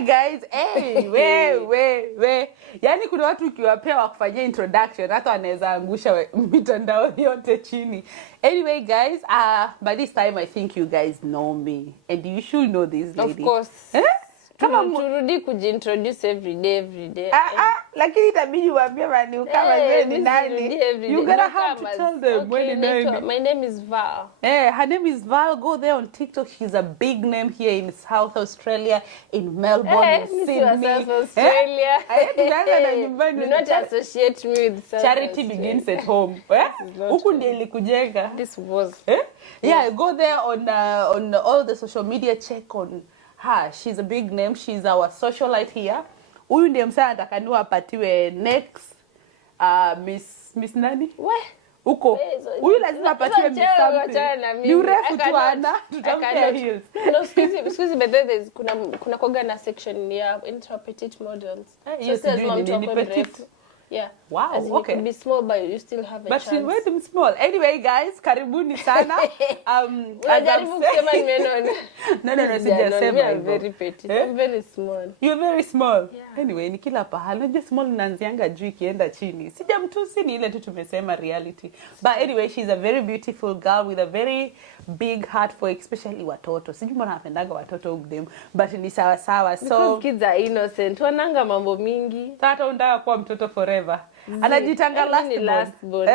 Hi guys. Hey, we. Yaani kuna watu ukiwapea wakufanyia introduction hata wanaweza angusha mitandao yote chini. Anyway guys, by this time I think you guys know me and you should know this lady. Of course. Kama turudi kujintroduce every day. Lakini itabidi uambie mani kama wewe ni nani. You gotta have to tell them when you know. My name is Val. Her name is Val. Go there on TikTok. She's a big name here in South Australia, in Melbourne, in Sydney. South Australia. Do not associate me with South Charity begins at home. Huku ndiye ilikujenga. This was. Yeah, go there on all the social media, check on her. She's a big name. She's our socialite here. Huyu ndiye msana atakaniwa apatiwe next Miss nani? Huko. Huyu lazima apatiwe Miss something. Ni urefu tu ana tutampea heels. No, excuse me, there's kuna koga na section ya petite models. Yes, ni petite. Yeah. Wow, as okay. You can be small but you still have a chance. But wait, I'm small. Anyway, guys, karibuni sana. Unajaribu kusema neno. No, sijasema. I'm very petite. I'm very small. You're very small. Yeah. Anyway, ni kila pahali. Unajua small inaanzianga juu ikienda chini. Sijamtusi ni ile tu tumesema reality. But anyway, she's a very beautiful girl with a very big heart for especially watoto. Sijui mbona napendanga watoto umdem, but ni sawa sawa. So because kids are innocent. Wananga mambo mingi. Tata unataka kuwa mtoto forever. Anajitanga last born.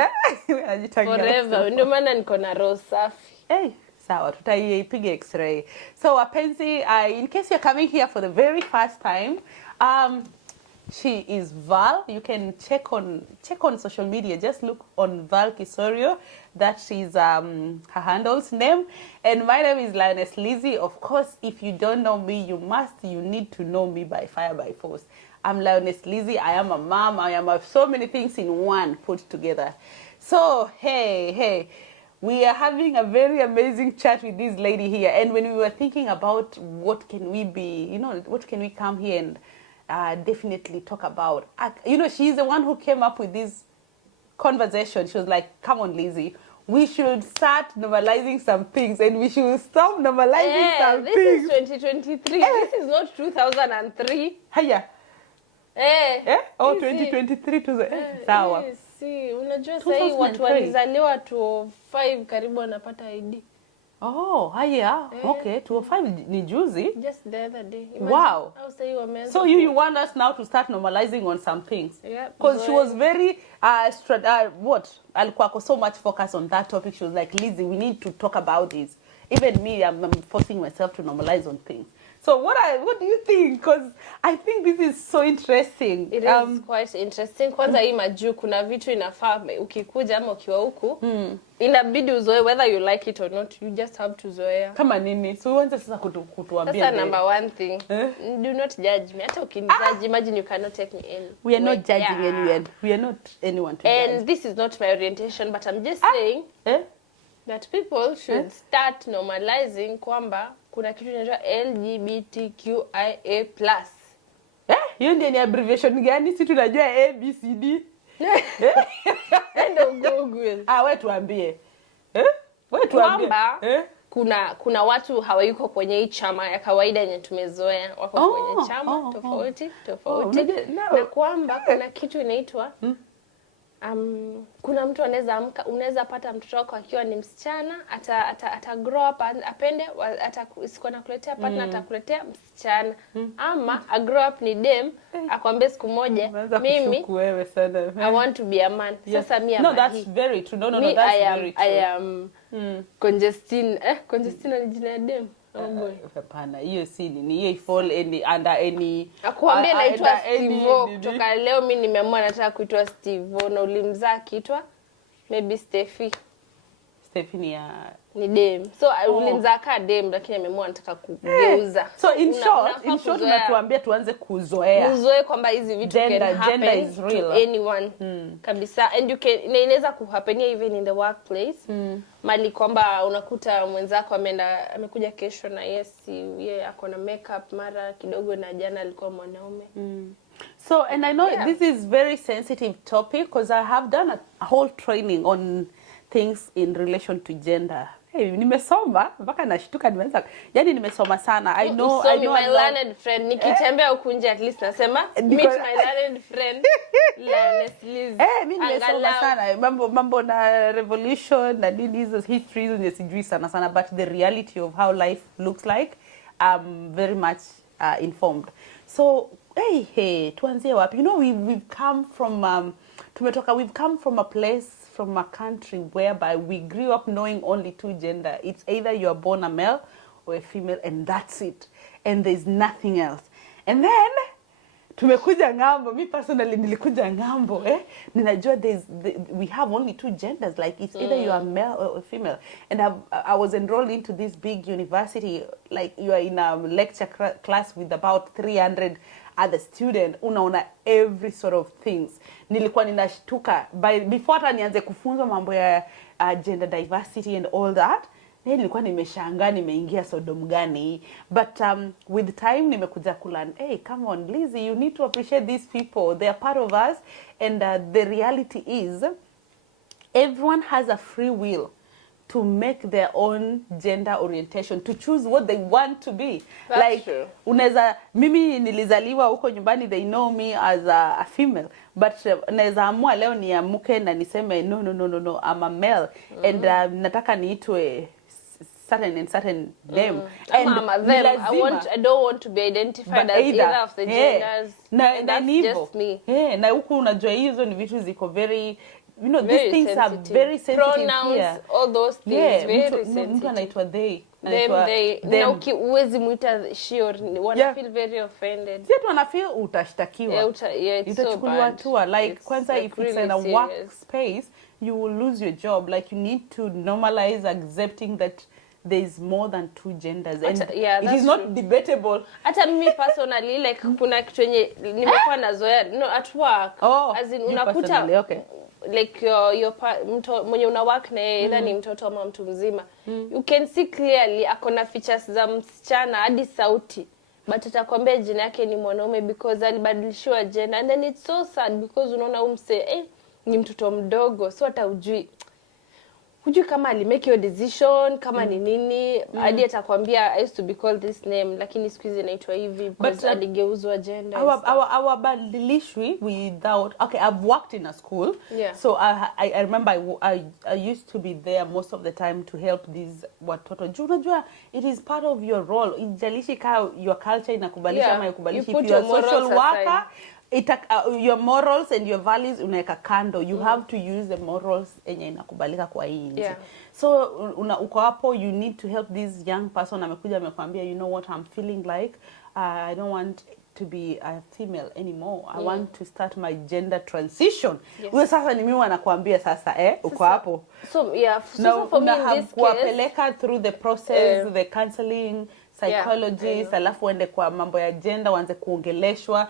Anajitanga forever. Ndio maana niko na roho safi. Sawa, tutaipiga x-ray. So wapenzi, in case you're coming here for the very first time, she is Val. You can check on social media. Just look on Val Kisorio. That is her handle's name. And my name is Lioness Lizzie. Of course, if you don't know me, you need to know me by fire, by force. I'm Lioness Lizzie. I am a mom. I am so many things in one put together. So, hey. We are having a very amazing chat with this lady here. And when we were thinking about what can we be, what can we come here and definitely talk about. She's the one who came up with this conversation. She was like, come on, Lizzie. We should start normalizing some things and we should stop normalizing some things. This is 2023. This is not 2003. Hiya. 2023 to the sawa. Si, unajua sasa watu walizaliwa 205 karibu wanapata ID. Haya. Okay, 205 ni juzi. Just the other day. Wow. So you want us now to start normalizing on some things? Yeah. Because she was very alikuwa so much focus on that topic. She was like, Lizzie, we need to talk about this. Even me, I'm forcing myself to normalize on things. So what do you think? Because I think this is so interesting. It is quite interesting. Kwanza hii majuu kuna vitu inafaa ukikuja ama ukiwa huku inabidi uzoe whether you like it or not. You just have to zoea. Kama nini? So uanze sasa kutuambia. That's number one thing. Do not judge me. Hata ukinijudge, imagine you cannot take me in. We are not judging anyone. We are not anyone to judge. And this is not my orientation, but I'm just saying that people should start normalizing kwamba kuna kitu inaitwa LGBTQIA+. Hiyo ndio ni abbreviation gani? Si tunajua A B C D. Ndio Google. Wewe tuambie. Wewe tuambie. Kuna watu hawayuko kwenye hii chama ya kawaida yenye tumezoea, wako kwenye chama tofauti. Na kwamba kuna kitu inaitwa kuna mtu unaweza pata mtoto wako akiwa ni msichana, ata grow up apende, siku anakuletea partner atakuletea msichana, ama a grow up ni dem akwambie siku moja mimi wewe sana I want to be a man. Sasa mimi no, that's very true. No, that's very true. I am Congestina ni jina ya dem. Hapana, hiyo si ni hiyo fall under any. Akwambia naitwa Steve. Kutoka leo mimi nimeamua nataka kuitwa Steve na ulimzaa kitwa maybe Steffi ni dem. So ulimzaa ka dem lakini nimeamua nataka kugeuza. So in short unatuambia tuanze kuzoea. Uzoe kwamba hizi vitu can happen to anyone. Kabisa. And you can inaweza kuhapenia even in the workplace. Mali kwamba unakuta mwenzako amekuja kesho na yeye ako na makeup mara kidogo na jana alikuwa mwanaume. So and I know this is very sensitive topic because I have done a whole training on things in relation to gender. hey, nimesoma mpaka nashtuka nimeanza. Yaani nimesoma sana. I know my learned friend. Nikitembea huku nje at least nasema meet my learned friend. Learned. Mimi nimesoma sana. Mambo na revolution na nini hizo histories ndio sijui sana but the reality of how life looks like very much informed. So hey, tuanzie wapi? You know we've come from we've come from a place, from a country whereby we grew up knowing only two gender. It's either you are born a male or a female and that's it. And there's nothing else. And then tumekuja ngambo. Me personally nilikuja ngambo. Ninajua we have only two genders. Like it's either you are male or a female. And I was enrolled into this big university. Like you are in a lecture class with about 300 other student, unaona every sort of things. Nilikuwa ninashtuka before hata nianze kufunzwa mambo ya gender diversity and all that. Nilikuwa nimeshangaa nimeingia Sodom gani. But with time nimekuja kulearn, hey, come on Lizzie, you need to appreciate these people. They are part of us and the reality is everyone has a free will to make their own gender orientation, to choose what they want to be. That's like true. Unaweza mimi nilizaliwa huko nyumbani, they know me as a female, but naweza amua leo niamuke na niseme no I'm a male and nataka niitwe certain them and them. I don't want to be identified as either of the genders. That's just me. Na huku unajua hizo ni vitu ziko very, you know, these things sensitive. Are very sensitive. Pronouns, here. All those things, very sensitive. Mtu anaitwa they. Them. Na ukiwezi muita she or wana feel very offended. Sio tu wana feel utashtakiwa. Utachukuliwa tu. Like kwanza if it's in a workspace, you will lose your job. Like you need to normalize accepting that there is more than two genders and it is not debatable. Hata mimi personally like kuna kitu yenye nimekuwa nazoea at work as in unakuta like your mtu mwenye una work na either ni mtoto ama mtu mzima, you can see clearly akona features za msichana hadi sauti, but atakwambia jina yake ni mwanaume because alibadilishiwa gender and then it's so sad because unaona umse ni mtoto mdogo, so hata hujui kama alimake your decision kama ni nini hadi atakwambia I used to be called this name lakini siku hizi naitwa hivi because aligeuzwa gender. Our badilishwi without I've worked in a school, so I remember I used to be there most of the time to help these watoto. Unajua it is part of your role. Ijalishi ka your culture inakubalisha ama yakubalishi, if you are social worker your morals and your values unaweka kando. You have to use the morals enye inakubalika kwa hii nchi. So uko hapo, you need to help this young person amekuja amekwambia, you know what, I'm feeling like I don't want to be a female anymore. I want to start my gender transition. Wewe sasa ni mimi wanakuambia sasa uko hapo. So for me in this case kuwapeleka through the process, the counseling, psychologist, alafu ende kwa mambo ya gender waanze kuongeleshwa.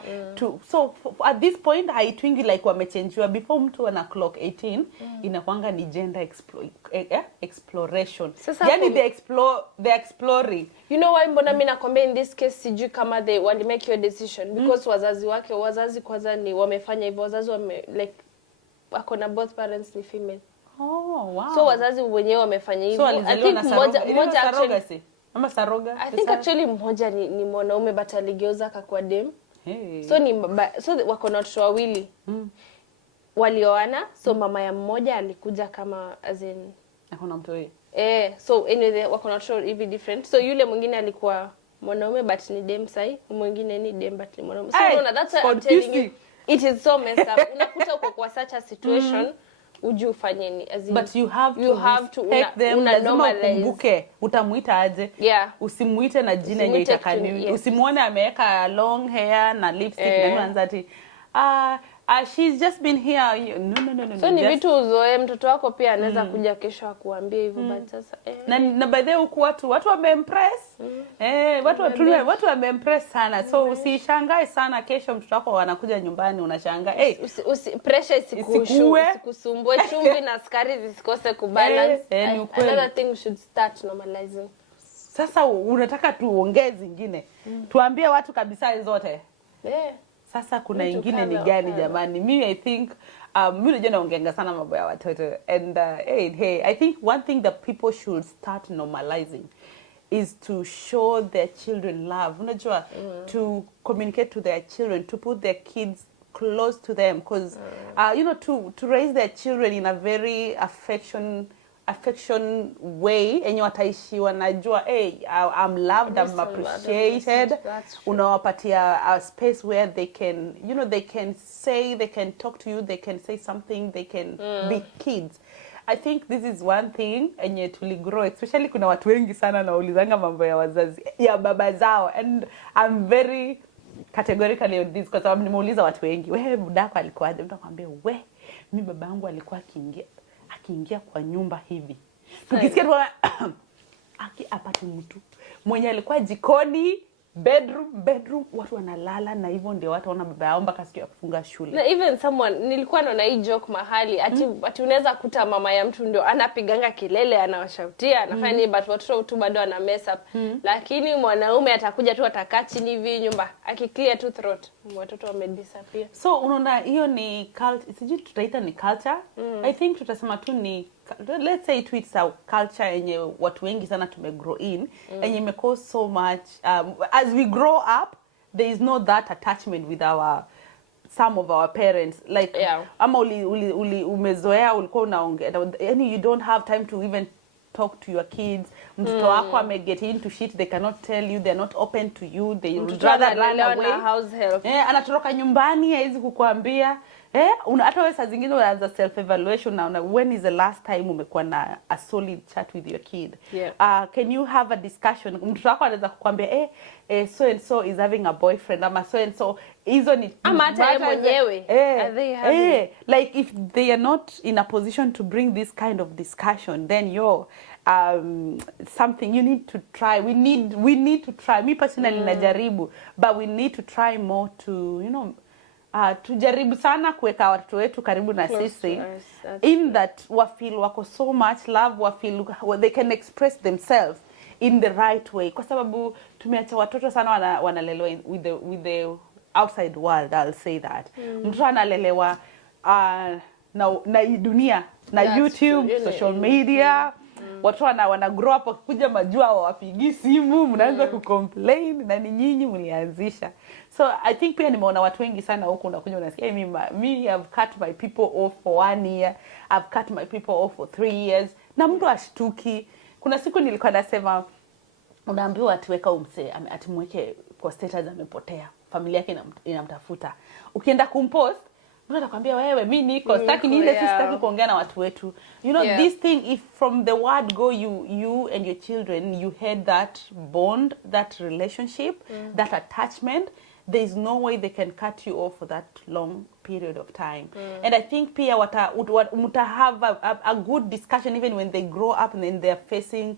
So at this point haitwingi like wamechangewa. Before mtu ana clock 18 inakuanga ni gender exploration. Yani they exploring. You know why mbona mimi nakwambia in this case sijui kama they want to make your decision because wazazi kwanza ni wamefanya hivyo. Wazazi like akona both parents ni female. Oh wow. So wazazi wenyewe wamefanya hivyo. So I think mmoja actually ama saroga. I think actually mmoja ni mwanaume but aligeuza akakuwa dem. So wako na watoto wawili. Walioana, so mama ya mmoja alikuja kama as in hakuna mtu so anyway wako na watoto hivi different. So yule mwingine alikuwa mwanaume but ni dem sai, mwingine ni dem but ni mwanaume. So that's what I'm telling you. It is so messed up. Unakuta uko kwa such a situation. Uju ufanyeni but you have to respect them. Lazima ukumbuke utamuita aje. Usimuite na jina yenye itakani. Usimuone ameweka long hair na lipstick na anzati she's just been here. No. So ni vitu uzoe. Mtoto wako pia anaweza kuja kesho akuambia hivyo but sasa na by the way huku watu wameimpress. Watu wameimpress sana. So usishangae sana kesho mtoto wako anakuja nyumbani unashangaa pressure isikusumbue. Chumvi na sukari zisikose kubalance. Another thing we should start normalizing. Sasa unataka tuongee zingine. Tuambie watu kabisa zote. sasa kuna ingine ni gani jamani? Mimi I think mimi najua naongeanga sana mambo ya watoto, and hey, I think one thing that people should start normalizing is to show their children love. Unajua, to communicate to their children, to put their kids close to them, because you know, to raise their children in a very affection way, enye wataishi wanajua, hey, I'm loved, I'm appreciated. Unawapatia a space where they can, you know, they can say, they can talk to you, they can say something, they can be kids. I think this is one thing enye tuligrow, especially kuna watu wengi sana naulizanga mambo ya wazazi ya baba zao, and I'm very categorically on this, kwa sababu nimeuliza watu wengi, wewe budako alikuwaje? Mtu akwambia, mimi babangu alikuwa akiingia kwa nyumba hivi, tukisikia apate mtu mwenye alikuwa jikoni, bedroom watu wanalala, na hivyo ndio watu wana baba yao mpaka siku ya kufunga shule. Na even someone, nilikuwa naona hii joke mahali ati unaweza kuta mama ya mtu ndio anapiganga kelele, anawashautia, anafanya but watoto tu bado ana mess up. Lakini mwanaume atakuja tu atakaa chini hivi nyumba akiclear tu throat, watoto wamedisappear. So unaona hiyo ni culture, sijui tutaita ni culture. I think tutasema tu ni, let's say it's a culture yenye watu wengi sana tumegrow in, yenye imecause so much as we grow up, there is no that attachment with some of our parents, like ama umezoea, ulikuwa unaongea, yani you don't have time to even talk to your kids. Mtoto wako get into shit, they cannot tell you, they're not open to you, they would rather run away. House help. Anatoroka nyumbani, haizi kukuambia. Hata wewe saa zingine unaanza self evaluation na when is the last time umekuwa na a solid chat with your kid? Can you have a discussion? Mtoto wako anaweza kukuambia so and so is having a boyfriend, ama so and so hizo ni hata mwenyewe. Like if they are not in a position to bring this kind of discussion, then something you need to try. We need to try. Me personally najaribu, but we need to try more to, you know, tujaribu sana kuweka watoto wetu karibu na sisi, in that wafeel wako so much love, wafeel they can express themselves in the right way, kwa sababu tumeacha watoto sana wanalelewa with the outside world. I'll say that mtoto analelewa na dunia na YouTube, social media. Watu wana grow up wakikuja majua wapigi simu, mnaanza kucomplain, na ni nyinyi mlianzisha. So I think pia nimeona watu wengi sana huko unakuja unasikia me I've cut my people off for 1 year, I've cut my people off for 3 years, na mtu ashtuki. Kuna siku nilikuwa nasema, unaambiwa atuweka umse atimweke kwa status amepotea, familia yake inamtafuta, ukienda kumpost mtu atakwambia wewe mimi niko sitaki ni ile sitaki kuongea na watu wetu. You know, this thing, if from the word go you and your children you had that bond, that relationship, that attachment, there is no way they can cut you off for that long period of time. And I think pia muta have a good discussion even when they grow up and then they're facing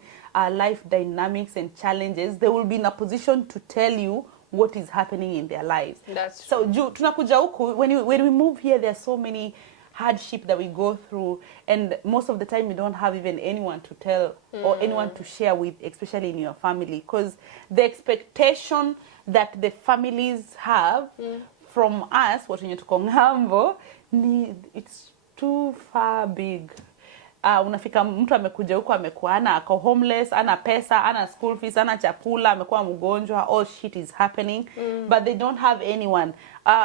life dynamics and challenges. They will be in a position to tell you what is happening in their lives. That's true. So tunakuja huku, when we move here, there are so many hardship that we go through, and most of the time you don't have even anyone to tell or anyone to share with, especially in your family, because the expectation that the families have from us, what tuko ngambo, it's too far big. Unafika mtu amekuja huko amekuwa ako homeless, ana pesa, ana school fees, ana chakula, amekuwa mgonjwa, all shit is happening, but they don't have anyone.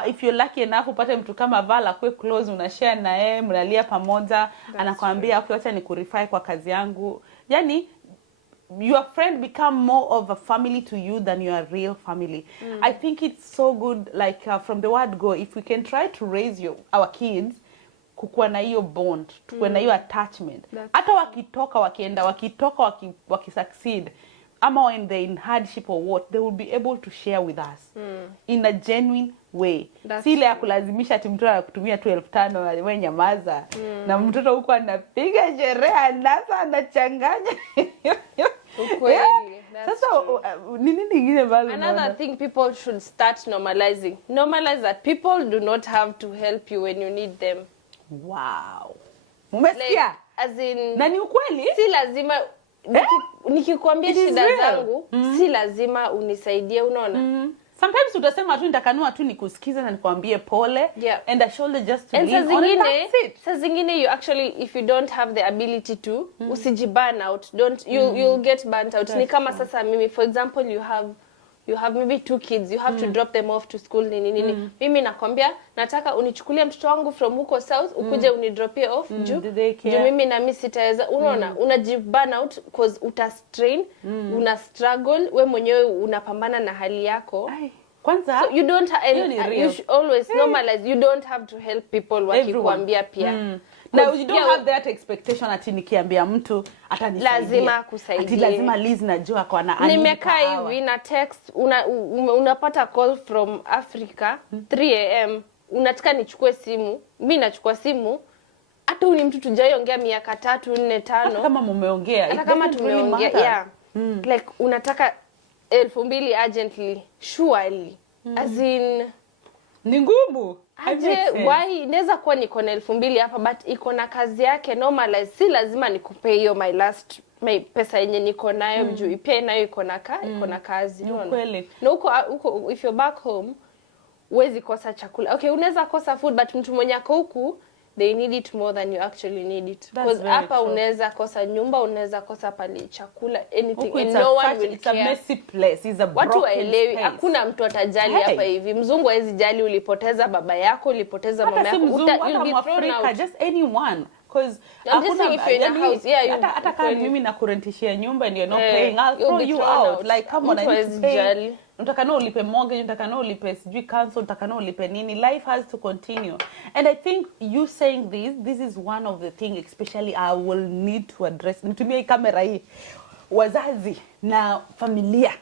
If you're lucky enough upate mtu kama Vala kwe close, unashare na yeye, mnalia pamoja, anakuambia okay, acha nikurify kwa kazi yangu. Yani your friend become more of a family to you than your real family. I think it's so good, like from the word go, if we can try to raise our kids kukuwa na hiyo bond, kukuwa na hiyo attachment. Hata wakitoka wakisucceed, ama when they're in hardship or what, they will be able to share with us in a genuine way. Si ile ya kulazimisha ati mtoto anakutumia 12,500 wewe nyamaza, na mtoto huko anapiga sherehe anasa anachanganya. Ukweli. Sasa nini nyingine bali? Another thing people should start normalizing. Normalize that people do not have to help you when you need them. Wow. Umesikia? Like, as in, na ni ukweli? Si lazima nikikwambia shida zangu, si lazima unisaidie, unaona? Sometimes utasema tu nitakanua tu nikusikize na nikwambie pole, and a shoulder just to lean on, and that's it. Sa zingine you actually, if you don't have the ability to, usijiburn out, you'll get burnt out. Ni kama sasa mimi, for example, you have maybe 2 kids, you have to drop them off to school nini. Mimi nakwambia nataka unichukulie mtoto wangu from huko south ukuje unidropie off juu mimi na mimi sitaweza. Unaona, unajiburn out cause uta strain, una struggle, we mwenyewe unapambana na hali yako. Kwanza so you don't you should always normalize, you don't have to help people wakikuambia pia. Now you don't have that expectation ati nikiambia mtu atanisaidia. Lazima kusaidie. Ati lazima Liz najua kwa na ani. Nimekaa hivi na text unapata call from Africa 3 am. Unataka nichukue simu, mimi nachukua simu. Hata ni mtu tujaiongea miaka 3, 4, 5. Hata kama mumeongea. Hata kama tumeongea. Like unataka 2,000 urgently, surely. As in ni ngumu. Aje, why inaweza kuwa niko na 2,000 hapa but iko na kazi yake. Normalize, si lazima nikupe hiyo my pesa yenye niko nayo juu pia nayo iko na kazi. Kweli. Na huko if you're back home huwezi kosa chakula. Okay, unaweza kosa food but mtu mwenye ako huku they need it more than you actually need it. Because hapa unaweza kosa nyumba, unaweza kosa pale chakula, anything, and no one will care. It's a messy place, it's a broken watu waelewi, hakuna mtu atajali hapa hivi. Mzungu hawezi jali ulipoteza baba yako, ulipoteza mama yako, you'll be thrown out. Just anyone. Because hata kama mimi nakurentishia nyumba and you're not paying, I'll throw you out. Like come on, I need to pay. Unataka no ulipe mortgage, unataka no ulipe sijui council, unataka no ulipe nini. Life has to continue. And I think you saying this is one of the things especially I will need to address. Nitumie kamera hii. Wazazi na familia.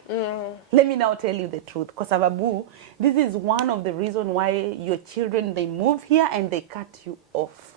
Let me now tell you the truth. Kwa sababu this is one of the reason why your children they move here and they cut you off.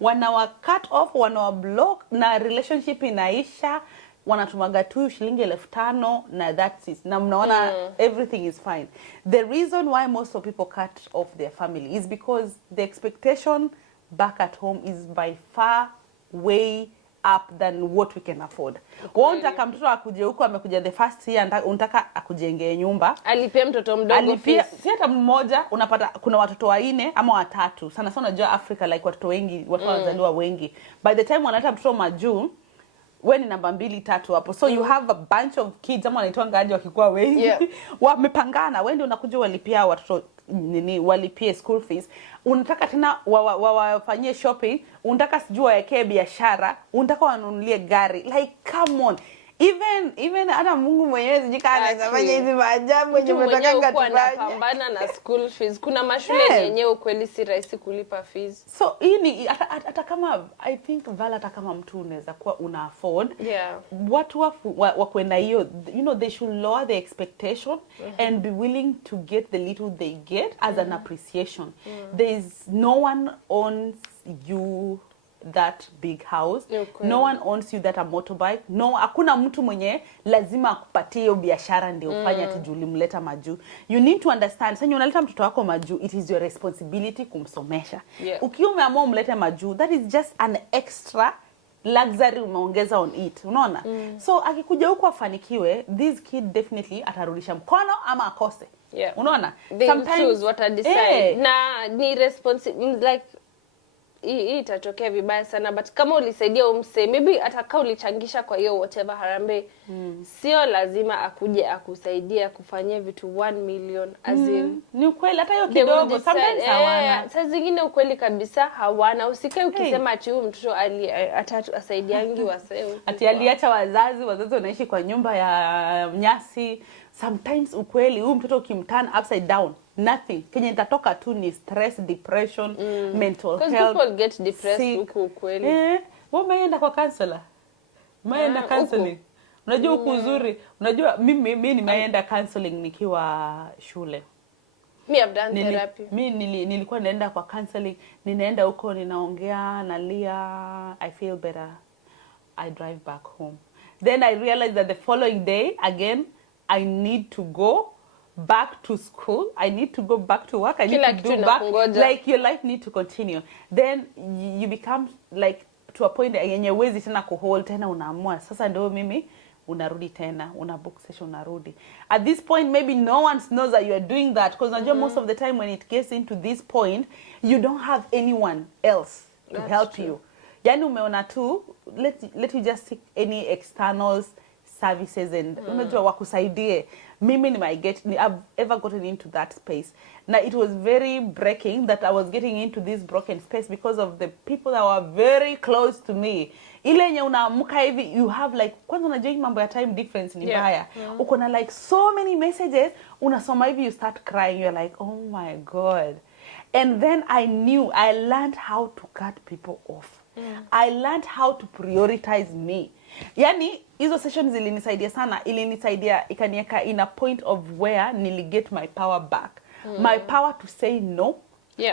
Wanawa cut off, wanawa block, na relationship inaisha, wanatumaga tu shilingi 5,000 na that's it. Na mnaona everything is fine. The reason why most of people cut off their family is because the expectation back at home is by far way up than what we can afford. Unataka mtoto akuje huko, amekuja the first year, unataka akujengee nyumba, alipie mtoto mdogo fees. Si hata mmoja, unapata kuna watoto 4 ama 3. Sana sana unajua Africa like watoto wengi, watu wazaliwa wengi. By the time wanaleta mtoto majuu, wewe ni namba 2, 3 hapo. So you have a bunch of kids ama wanaitwa ngaji wakikuwa wengi. Wamepangana, wewe ndio unakuja walipia watoto nini, walipie school fees. Unataka tena wafanyie shopping, unataka sijui waekee biashara, unataka wanunulie gari. Like come on. Even hata Mungu mwenyewe sijika anafanya hizi maajabu yenye mtakanga tufanye. Anapambana na school fees. Kuna mashule yenyewe kweli si rahisi kulipa fees. So hii hata kama I think Vala hata kama mtu unaweza kuwa una afford. Watu wa kwenda hiyo, you know, they should lower the expectation and be willing to get the little they get as an appreciation. There is no one owns you that big house. No one owns you that a motorbike. No, hakuna mtu mwenye lazima akupatie hiyo biashara ndio ufanye ati ulimleta majuu. You need to understand, sasa unaleta mtoto wako majuu, it is your responsibility kumsomesha. Ukiwa umeamua umlete majuu, that is just an extra luxury umeongeza on it. Unaona? So akikuja huko afanikiwe, this kid definitely atarudisha mkono ama akose. Unaona? Sometimes choose what I decide. Na ni like hii itatokea vibaya sana, but kama ulisaidia umse, maybe ataka ulichangisha kwa hiyo whatever harambe, sio lazima akuje akusaidia kufanyia vitu 1 million as in. Ni ukweli hata hiyo kidogo sometimes hawana. Saa zingine ukweli kabisa hawana. Usikae ukisema ati huyu mtoto asaidiangi waseo. Ati aliacha wazazi wanaishi kwa nyumba ya nyasi. Sometimes ukweli huyu mtoto ukimturn upside down, nothing. Kenye nitatoka tu ni stress, depression, mental health. Because people get depressed huko ukweli. Wewe umeenda kwa counselor? Umeenda counseling? Unajua huko uzuri. Unajua mimi nimeenda counseling nikiwa shule. Me have done therapy. Mimi nilikuwa naenda kwa counseling, ninaenda huko ninaongea, nalia, I feel better. I drive back home. Then I realized that the following day again I need to go back to school. I need to go back to work. I need to do back. Like your life need to continue. Then you become like to a point yenye uwezi tena kuhold tena unaamua. Sasa ndio mimi unarudi tena, una book session, unarudi. At this point, maybe no one knows that you are doing that, because most of the time when it gets into this point, you don't have anyone else to help you. Yani umeona tu, let you just seek any external services and unajua wakusaidie. Mimi I've ever gotten into that space. Now it was very breaking that I was getting into this broken space because of the people that were very close to me. Ile yenye unaamka hivi, you have like, kwanza unajua hii mambo ya time difference ni mbaya. Uko na like so many messages, unasoma hivi, you start crying, you're like, oh my God. And then I learned how to cut people off. I learned how to prioritize me. Yani, hizo sessions ilinisaidia sana, ilinisaidia ikanieka in a point of where get my power back. My power to say no.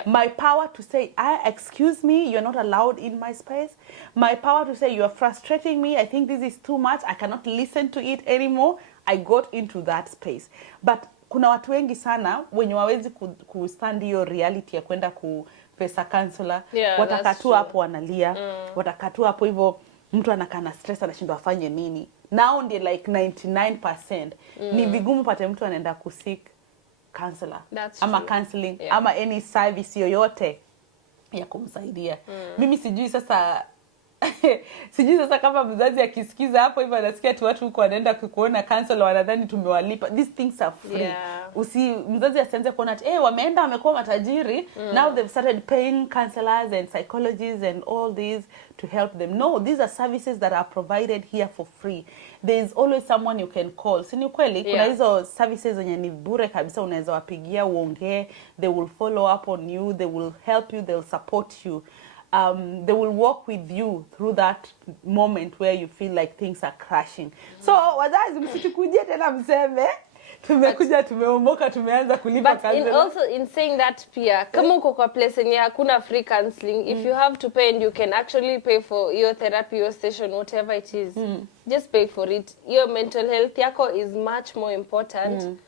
My power to say, excuse me, you're not allowed in my space. My power to say, you're frustrating me, I think this is too much, I cannot listen to it anymore. I got into that space. But kuna watu wengi sana wenye wawezi kustand hiyo reality ya kwenda pesa counselor. Watakatu hapo wanalia. Watakatu hapo hivyo mtu anakana stress, anashindwa afanye nini. Now ndi like 99%. Ni vigumu pate mtu anaenda kusik counselor. Ama counseling. Ama any service yoyote ya kumsaidia. Mimi sijui sasa kama mzazi akisikiza hapo hivyo anasikia tu watu huko wanaenda kuona counselor wanadhani tumewalipa. These things are free. Mzazi asianze kuona wameenda wamekuwa matajiri. Now they've started paying counselors and psychologists and all these to help them. No, these are services that are provided here for free. There is always someone you can call. Si ni kweli? Kuna hizo services zenye ni bure kabisa, unaweza wapigia uongee. They will follow up on you. They will help you. They will support you. They will walk with you through that moment where you feel like things are crashing. So, wazazi msitukuje tena mseme, tumekuja tumeomoka tumeanza kulipa counseling. But also in saying that pia, kama uko kwa place yenye hakuna free counseling, if you have to pay and you can actually pay for your therapy, your session, whatever it is, just pay for it. Your mental health yako is much more important.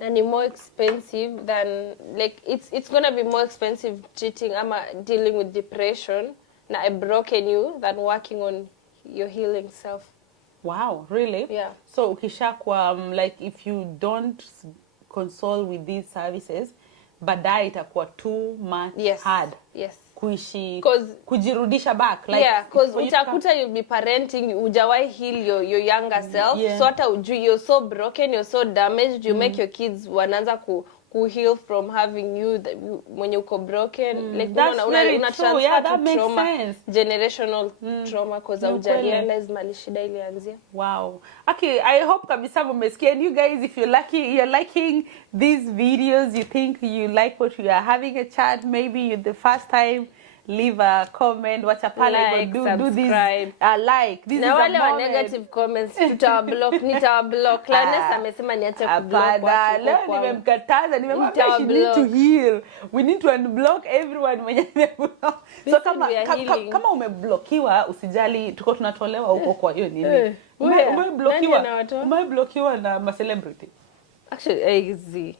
And it's more expensive than, like, it's gonna be more expensive treating dealing with depression na a broken you than working on your healing self. Wow, really? Yeah. So ukishakwa like if you don't console with these services, baadaye itakuwa too much hard. Yes. Kujirudisha back, like because utakuta you'll be parenting, ujawai heal your younger self. So hata ujui, you're so broken, you're so damaged, you make your kids wanaanza ku heal from having you when uko broken. Like una transfer to trauma, sense. Generational trauma, because uja realize mali shida ilianzia. Wow. Okay, I hope kabisa mmesikia. And you guys, if you're liking these videos, you think you like what we are having a chat, maybe you're the first time, leave a comment, watch a pale, like, do this, like, this na is wale a wa negative comments, nitawablock. Clanness amesema niache kublock watu. Leo nimemkataza, nimemwambia she need to heal. We need to unblock everyone mwenye nimeblock. So kama umeblokiwa, usijali, tuko tunatolewa huko kwa hiyo nini. Umeblokiwa na ma celebrity. Actually, easy.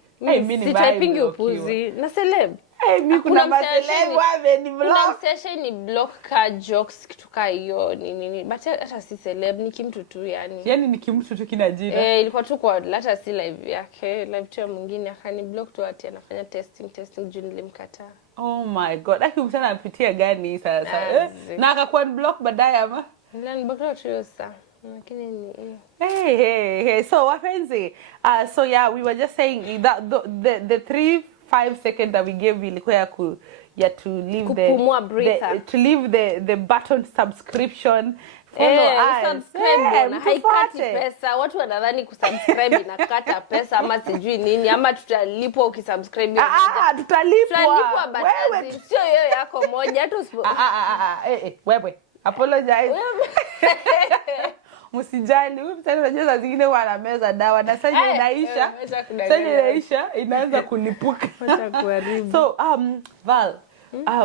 Si typing upuzi na celeb. Mimi kuna maseleb wameniblock. Kuna msession ni block ka jokes kituka hiyo nini. But hata si celeb, ni kimtu tu yani. Yani ni kimtu tu kina jina. Ilikuwa tu kwa hata si live yake. Live tu ya mwingine akani block tu ati anafanya testing juu nilimkataa. Oh my God. Aki mtana apitia gani sasa? Na akakuwa block baadaye ama? Nilani block tu hiyo saa. Lakini ni Hey. So wapenzi, so yeah, we were just saying that the 3-5 seconds that we gave ilikuwa to leave the button subscription, follow us, subscribe. Haikati pesa. Watu wanadhani kusubscribe inakata pesa ama sijui nini ama tutalipwa ukisubscribe. Tutalipwa but sio hiyo yako moja tu. Wewe apologize. Msijali, huyu mtani unajua saa zingine wanameza dawa na sasa inaisha inaanza kulipuka. So Val,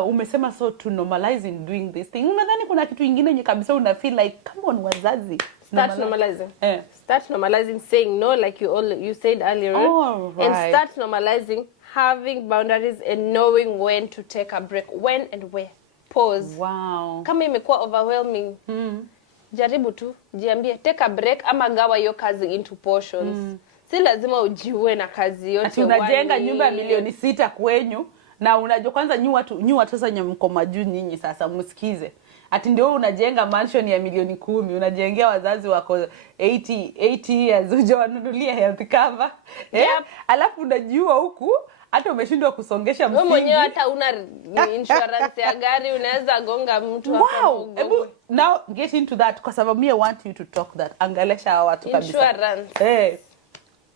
umesema so to normalizing doing this thing. Unadhani kuna kitu kingine nye kabisa una feel like come on wazazi start normalizing. Start normalizing saying no like you said earlier on. Right. And start normalizing having boundaries and knowing when to take a break, when and where. Pause. Wow. Kama imekuwa overwhelming. jaribu tu, jiambie take a break ama gawa hiyo kazi into portions. Si lazima ujiue na kazi yote. Ati unajenga nyumba ya milioni 6 kwenyu na unajua kwanza nyi watu sasa mko majuu nyinyi sasa msikize. Ati ndio unajenga mansion ya milioni 10, unajengea wazazi wako 80 years ujawanunulia health cover. Yep. Alafu unajua huku hata umeshindwa kusongesha msingi. Wewe mwenyewe hata una insurance ya gari unaweza gonga mtu hapo. Wow. Now get into that kwa sababu I want you to talk that. Angalesha watu kabisa. Insurance.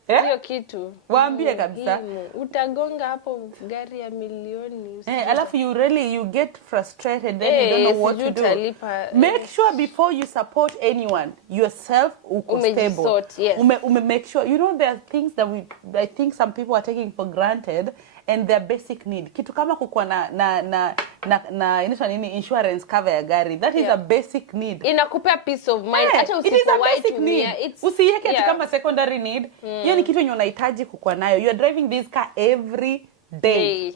Hiyo kitu. Waambie kabisa. Utagonga hapo gari ya milioni. Alafu you get frustrated then you don't know what to do. Make sure before you support anyone, yourself uko stable. Yes. Make sure, you know, there are things that I think some people are taking for granted and their basic need. Kitu kama kukuwa na inaitwa nini, insurance cover ya gari. That is a basic need. Inakupea peace of mind. Hata usipowahi tumia. Usiweke kama secondary need. Hiyo ni kitu yenye unahitaji kukuwa nayo. You are driving this car every day.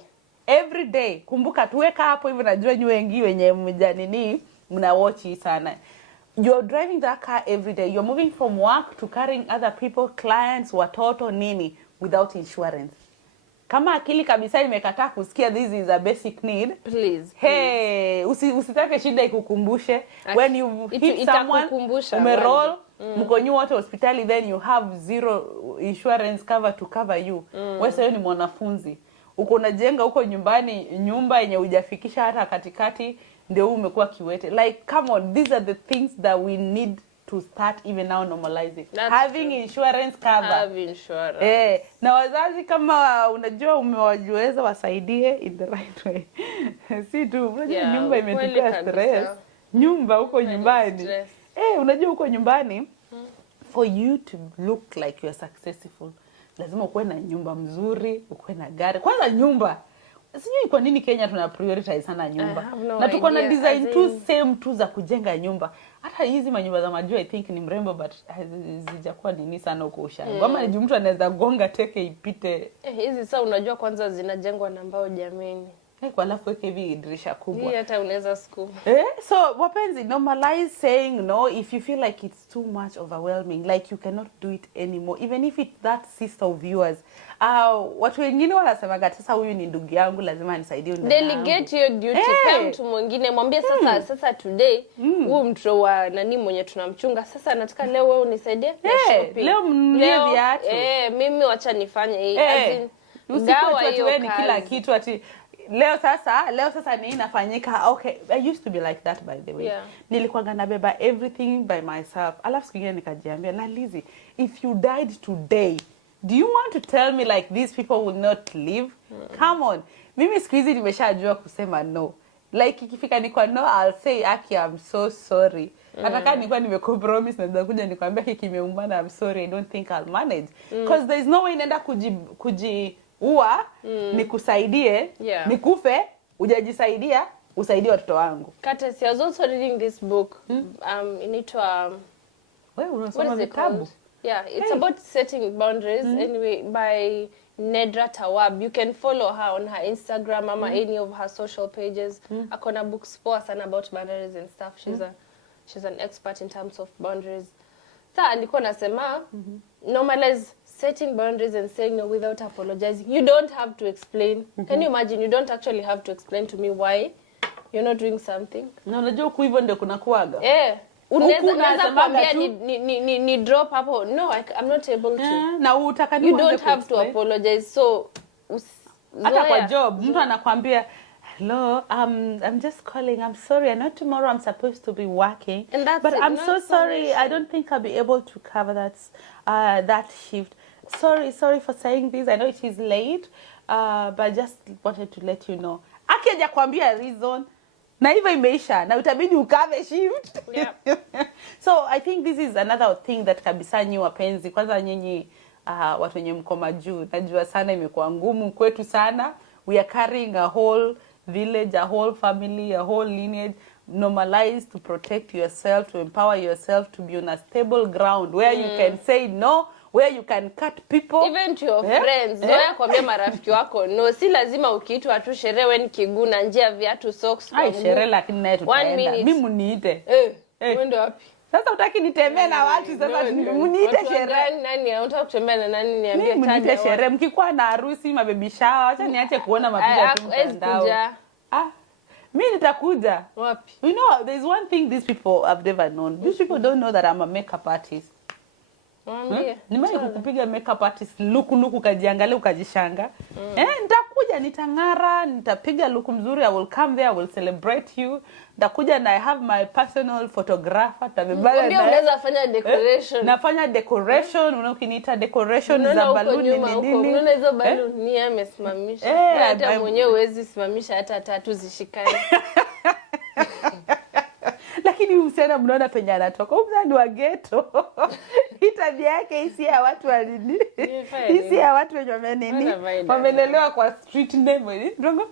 Every day. Kumbuka tuweka hapo hivi, najua nyi wengi wenye mjanini mna watch sana. You are driving that car every day. You are moving from work to carrying other people, clients, watoto nini without insurance. Kama akili kabisa imekataa kusikia this is a basic need, please. Hey, usitake shida ikukumbushe when you hit someone, umeroll, mko nyu wote hospitali, then you have zero insurance cover to cover you. Wewe sasa ni mwanafunzi. Uko unajenga huko nyumbani nyumba yenye hujafikisha hata katikati, ndio umekuwa kiwete. Like come on, these are the things that we need to start even now normalizing. Having insurance cover. Have insurance. Na wazazi kama unajua umewajueza wasaidie in the right way. Si tu unajua nyumba imetupea stress. Nyumba huko nyumbani. Unajua huko nyumbani for you to look like you are successful, lazima ukuwe na nyumba mzuri, ukuwe na gari. Kwanza nyumba. Sijui kwa nini Kenya tuna prioritize sana nyumba. Na tuko na design tu same tu za kujenga nyumba. Hata hizi manyumba za majuu I think ni mrembo but zijakuwa nini sana huko ushago. Kama ni mtu anaweza gonga teke ipite. Hizi sasa unajua kwanza zinajengwa na mbao jameni. Kwa alafu weke hivi dirisha kubwa. Hii hata unaweza scoop. So wapenzi, normalize saying no if you feel like it's too much overwhelming, like you cannot do it anymore, even if it's that sister of yours. Watu wengine wanasema sasa huyu ni ndugu yangu lazima anisaidie ndugu yangu. Delegate your duty. Kwa mtu mwingine mwambie sasa today huyu mtu wa nani mwenye tunamchunga sasa nataka leo wewe unisaidie na shopping. Leo mnunulie viatu. Mimi wacha nifanye hii. Gawa hiyo ni kila kitu ati leo sasa ni inafanyika. Okay, I used to be like that by the way. Nilikuwa nabeba everything by myself. Alafu siku nyingine nikajiambia na Lizzy, if you died today, do you want to tell me like these people will not live? Come on. Mimi siku hizi nimeshajua kusema no. Like ikifika ni kwa no, I'll say Aki, I'm so sorry. Hata kama nilikuwa nimecompromise na kuja nikwambia hiki kimeumana, I'm sorry, I don't think I'll manage. Because there is no way nenda kujiua nikusaidie, nikufe, hujajisaidia, usaidie watoto wangu. Katesi, I was also reading this book. Inaitwa wewe unasoma vitabu? Yeah, it's about setting boundaries anyway by Nedra Tawab. You can follow her on her Instagram or any of her social pages. Akona books for us about boundaries and stuff. She's an expert in terms of boundaries. Sa alikuwa nasema normalize setting boundaries and saying no without apologizing. You don't have to explain. Can you imagine? You don't actually have to explain to me why you're not doing something. Na unajua huko hivyo ndio kuna kuaga. Unaweza kwambia ni drop hapo. No, I'm not able to. Na utaka you don't have to apologize. So hata kwa job mtu anakuambia hello, I'm just calling. I'm sorry. I know tomorrow I'm supposed to be working, but I'm so sorry. I don't think I'll be able to cover that shift. Sorry for saying this. I know it is late, but I just wanted to let you know. Akija kuambia reason, na hivyo imeisha, na utabidi ukave shift. So I think this is another thing that kabisa nyi wapenzi, kwanza nyinyi watu wenye mko majuu, najua sana imekuwa ngumu kwetu sana. We are carrying a whole village, a whole family, a whole lineage. Normalize to protect yourself, to empower yourself, to be on a stable ground where you can say no, where you can cut people. Even to your friends. Zoea kuambia marafiki wako no, si lazima ukiitwa tu sherehe wewe ni kiguu na njia viatu socks kwa mguu. Sherehe lakini naye tutaenda. Mimi muniite. Wende wapi? Sasa utaki nitembee na watu sasa mniite sherehe. Nani unataka kutembea na nani niambie taja. Mniite sherehe mkikuwa na harusi mababy shower acha niache kuona mapicha tu mtandao. Mimi nitakuja. Wapi? You know there's one thing these people have never known. These people don't know that I'm a makeup artist. Nimewahi kukupiga makeup artist luku kajiangalia ukajishanga. Nitakuja nitangara, nitapiga look mzuri, I will come there, I will celebrate you. Nitakuja na I have my personal photographer, tabebana na. Ndio unaweza fanya decoration. Nafanya decoration, ukiniita decoration za balloon nini. Unaona hizo balloon ni amesimamisha. Hata mwenyewe huwezi simamisha hata tatu zishikane. Lakini msichana mnaona penye anatoka. Msichana ni wa ghetto. Hii tabia yake hisi ya watu wa nini? Hisi ya watu wenye wamelelewa kwa street name. Ndongo?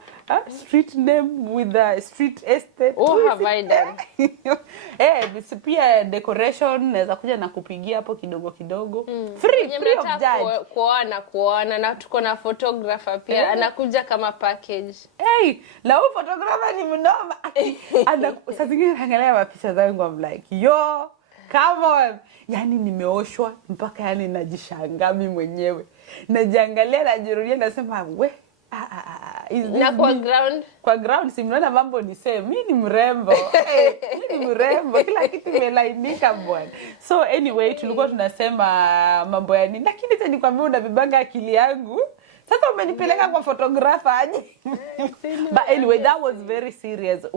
Street name with a street estate. Have I done? Pia decoration naweza kuja na kupigia hapo kidogo. Free of charge. Kuona na tuko na photographer pia anakuja kama package. Na huyo photographer ni mnoma. Sasa zingine angalia mapicha zangu I'm like, yo, come on. Yani nimeoshwa mpaka yani najishangaa mimi mwenyewe. Najiangalia najirudia nasema na kwa ground si mnaona mambo ni same. Mimi ni mrembo. Mimi ni mrembo. Kila kitu imelainika bwana. So anyway tulikuwa tunasema mambo ya nini. Lakini tena nikwambia unabibanga akili yangu. Sasa umenipeleka kwa photographer aje. But anyway that was very serious.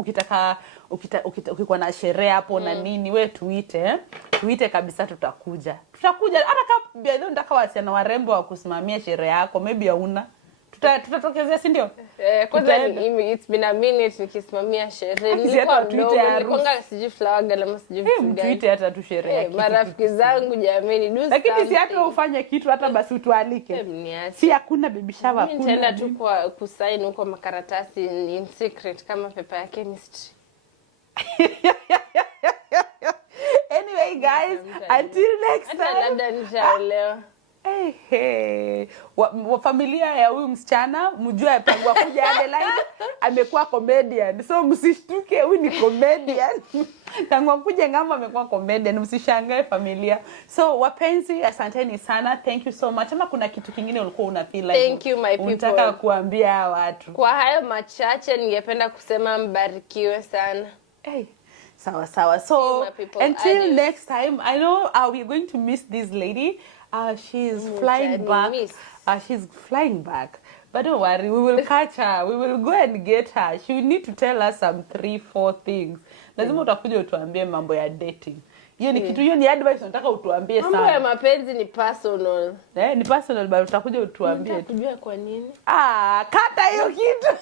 Ukikuwa na sherehe hapo na nini wewe tuite kabisa tutakuja hata kama leo nataka wasichana warembo wa kusimamia sherehe yako maybe hauna tutatokezea si ndio kwanza it's been a minute nikisimamia sherehe nilikuwa nilikonga siji flower gala siji tuite hata tu sherehe marafiki zangu jameni do lakini si hata ufanye kitu hata basi utualike si hakuna baby shower kuna nitaenda tu kwa kusign huko makaratasi in secret kama paper ya chemistry. Anyway guys until next time labda nishaelewa. Familia ya huyu msichana mjue pangwa kuja Adelaide amekuwa comedian so msishtuke huyu ni comedian tangu kuja ngamba amekuwa comedian msishangae familia so wapenzi asanteni sana thank you so much ama kuna kitu kingine ulikuwa una feel like thank you my people unataka kuambia watu kwa hayo machache ningependa kusema mbarikiwe sana sawa so until next time I know we're going to miss this lady. She's flying back. She's flying back. But don't worry, we will catch her. We will go and get her. She will need to tell us some 3-4 things. Lazima utakuja utuambie mambo ya dating. Hiyo ni kitu, hiyo ni advice nataka utuambie sana. Mambo ya mapenzi ni personal. Ni personal but utakuja utuambie. Unataka kujua kwa nini? Kata hiyo kitu.